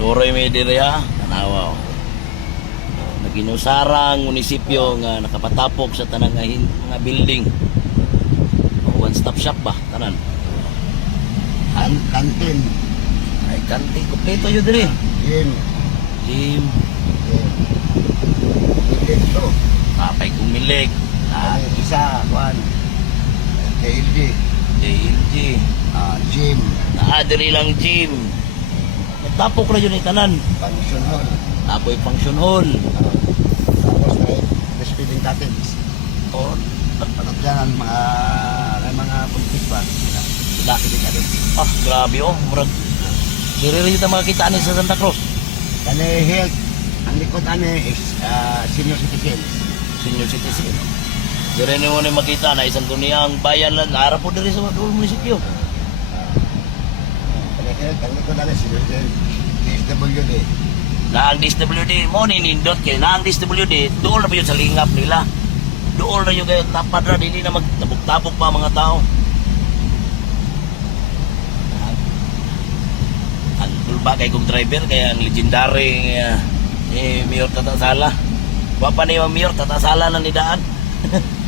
Suroy may dire ha. Tanawa. oh. Naginusarang munisipyo nga nakapatapok sa tanang nga building. Oh, one stop shop ba? Tanan. Kan kantin. Ay kanti kompleto yun dire. Gym. Gym, Gym. Gym to. kapay kumilig, ah, isa, kwan. KLD. DLG, Ah, gym. diri lang gym. Nagtapok na yun ni tanan. Function hall. Apoy function hall. Ah, tapos may breastfeeding cottage. Oh, Pagpatot dyan ang mga, ang mga puntis ba? Sila. Breastfeeding cottage. ah, grabe oh. Murag, diri rin yung makakita ni sa Santa Cruz. Kani health. Ang likod ani is ah, senior citizens. senior citizen. Dire ni mo ni makita na isang duniyang bayan lang ara po diri sa Madul munisipyo. Kani health. Ang likod ani senior citizens. DSWD. Na ang DSWD mo ni nindot kay na ang DSWD dool na ba yun sa lingap nila. Dool na yung kayo tapad ra dili na magtabok-tabok pa mga tao. Ang tulba kay kong driver kaya ang legendary uh, eh, Mayor Tatasala. Wa pa ni Mayor Tatasala na nidaan.